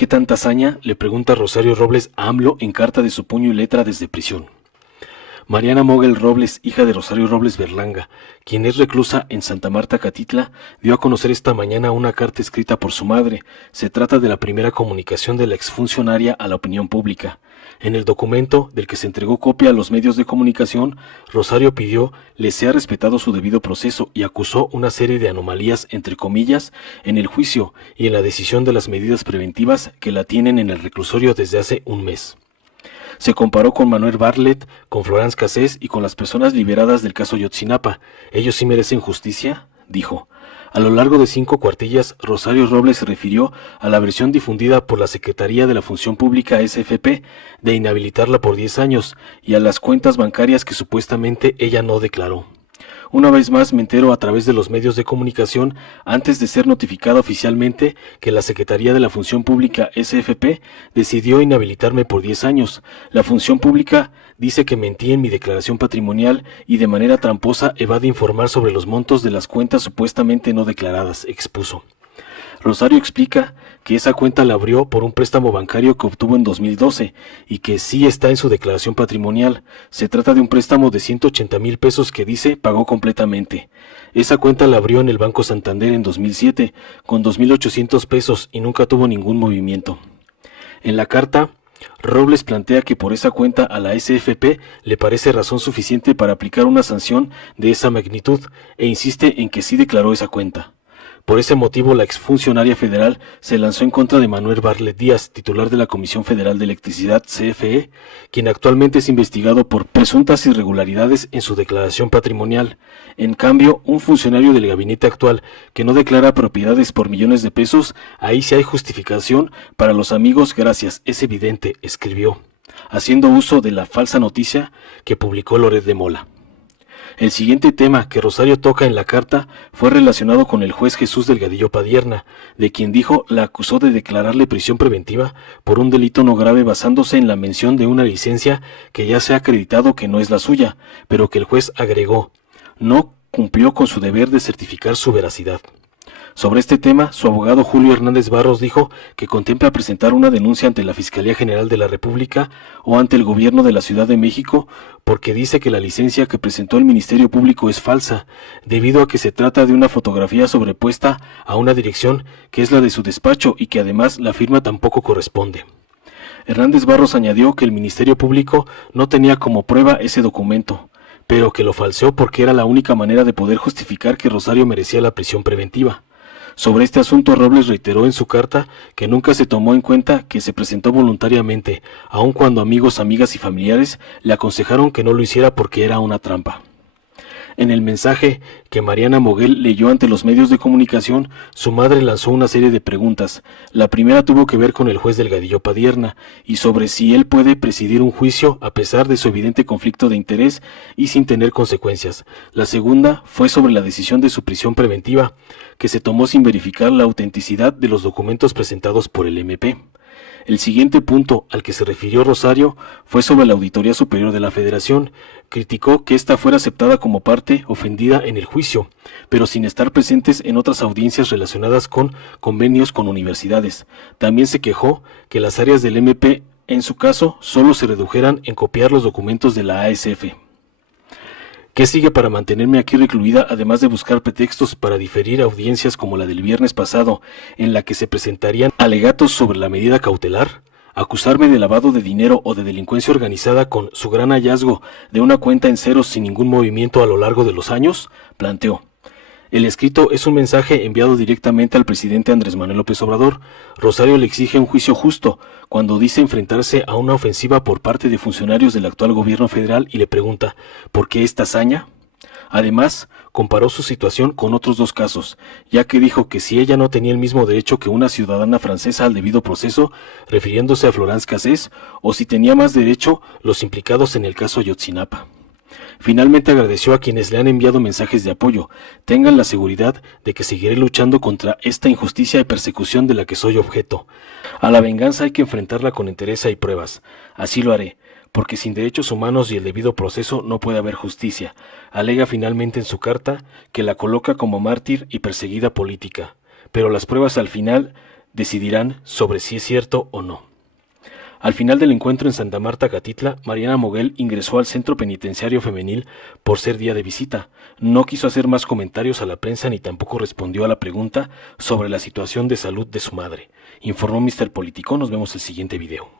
qué tanta hazaña?, le pregunta Rosario Robles a AMLO en carta de su puño y letra desde prisión. Mariana Moguel Robles, hija de Rosario Robles Berlanga, quien es reclusa en Santa Marta, Catitla, dio a conocer esta mañana una carta escrita por su madre. Se trata de la primera comunicación de la exfuncionaria a la opinión pública. En el documento, del que se entregó copia a los medios de comunicación, Rosario pidió le sea respetado su debido proceso y acusó una serie de anomalías, entre comillas, en el juicio y en la decisión de las medidas preventivas que la tienen en el reclusorio desde hace un mes. Se comparó con Manuel Bartlett, con Florence Cassés y con las personas liberadas del caso Ayotzinapa. ¿Ellos sí merecen justicia?, dijo. A lo largo de 5 cuartillas, Rosario Robles se refirió a la versión difundida por la Secretaría de la Función Pública SFP de inhabilitarla por 10 años y a las cuentas bancarias que supuestamente ella no declaró. Una vez más me entero a través de los medios de comunicación, antes de ser notificada oficialmente, que la Secretaría de la Función Pública SFP decidió inhabilitarme por 10 años. La Función Pública dice que mentí en mi declaración patrimonial y de manera tramposa evade informar sobre los montos de las cuentas supuestamente no declaradas, expuso. Rosario explica que esa cuenta la abrió por un préstamo bancario que obtuvo en 2012 y que sí está en su declaración patrimonial. Se trata de un préstamo de 180,000 pesos que dice pagó completamente. Esa cuenta la abrió en el Banco Santander en 2007 con 2,800 pesos y nunca tuvo ningún movimiento. En la carta, Robles plantea que por esa cuenta a la SFP le parece razón suficiente para aplicar una sanción de esa magnitud e insiste en que sí declaró esa cuenta. Por ese motivo, la exfuncionaria federal se lanzó en contra de Manuel Bartlett Díaz, titular de la Comisión Federal de Electricidad, CFE, quien actualmente es investigado por presuntas irregularidades en su declaración patrimonial. En cambio, un funcionario del gabinete actual que no declara propiedades por millones de pesos, ahí sí hay justificación para los amigos, gracias, es evidente, escribió, haciendo uso de la falsa noticia que publicó Loret de Mola. El siguiente tema que Rosario toca en la carta fue relacionado con el juez Jesús Delgadillo Padierna, de quien dijo la acusó de declararle prisión preventiva por un delito no grave basándose en la mención de una licencia que ya se ha acreditado que no es la suya, pero que el juez agregó, no cumplió con su deber de certificar su veracidad. Sobre este tema, su abogado Julio Hernández Barros dijo que contempla presentar una denuncia ante la Fiscalía General de la República o ante el Gobierno de la Ciudad de México porque dice que la licencia que presentó el Ministerio Público es falsa, debido a que se trata de una fotografía sobrepuesta a una dirección que es la de su despacho y que además la firma tampoco corresponde. Hernández Barros añadió que el Ministerio Público no tenía como prueba ese documento, pero que lo falseó porque era la única manera de poder justificar que Rosario merecía la prisión preventiva. Sobre este asunto, Robles reiteró en su carta que nunca se tomó en cuenta que se presentó voluntariamente, aun cuando amigos, amigas y familiares le aconsejaron que no lo hiciera porque era una trampa. En el mensaje que Mariana Moguel leyó ante los medios de comunicación, su madre lanzó una serie de preguntas. La primera tuvo que ver con el juez Delgadillo Padierna y sobre si él puede presidir un juicio a pesar de su evidente conflicto de interés y sin tener consecuencias. La segunda fue sobre la decisión de su prisión preventiva, que se tomó sin verificar la autenticidad de los documentos presentados por el MP. El siguiente punto al que se refirió Rosario fue sobre la Auditoría Superior de la Federación. Criticó que ésta fuera aceptada como parte ofendida en el juicio, pero sin estar presentes en otras audiencias relacionadas con convenios con universidades. También se quejó que las áreas del MP, en su caso, solo se redujeran en copiar los documentos de la ASF. ¿Qué sigue para mantenerme aquí recluida, además de buscar pretextos para diferir audiencias como la del viernes pasado, en la que se presentarían alegatos sobre la medida cautelar? ¿Acusarme de lavado de dinero o de delincuencia organizada con su gran hallazgo de una cuenta en ceros sin ningún movimiento a lo largo de los años?, planteó. El escrito es un mensaje enviado directamente al presidente Andrés Manuel López Obrador. Rosario le exige un juicio justo cuando dice enfrentarse a una ofensiva por parte de funcionarios del actual gobierno federal y le pregunta ¿por qué esta hazaña? Además, comparó su situación con otros 2 casos, ya que dijo que si ella no tenía el mismo derecho que una ciudadana francesa al debido proceso, refiriéndose a Florence Cassés, o si tenía más derecho los implicados en el caso Ayotzinapa. Finalmente agradeció a quienes le han enviado mensajes de apoyo. Tengan la seguridad de que seguiré luchando contra esta injusticia y persecución de la que soy objeto. A la venganza hay que enfrentarla con entereza y pruebas. Así lo haré, porque sin derechos humanos y el debido proceso no puede haber justicia. Alega finalmente en su carta que la coloca como mártir y perseguida política. Pero las pruebas al final decidirán sobre si es cierto o no. Al final del encuentro en Santa Marta, Catitla, Mariana Moguel ingresó al centro penitenciario femenil por ser día de visita. No quiso hacer más comentarios a la prensa ni tampoco respondió a la pregunta sobre la situación de salud de su madre. Informó Mr. Político. Nos vemos el siguiente video.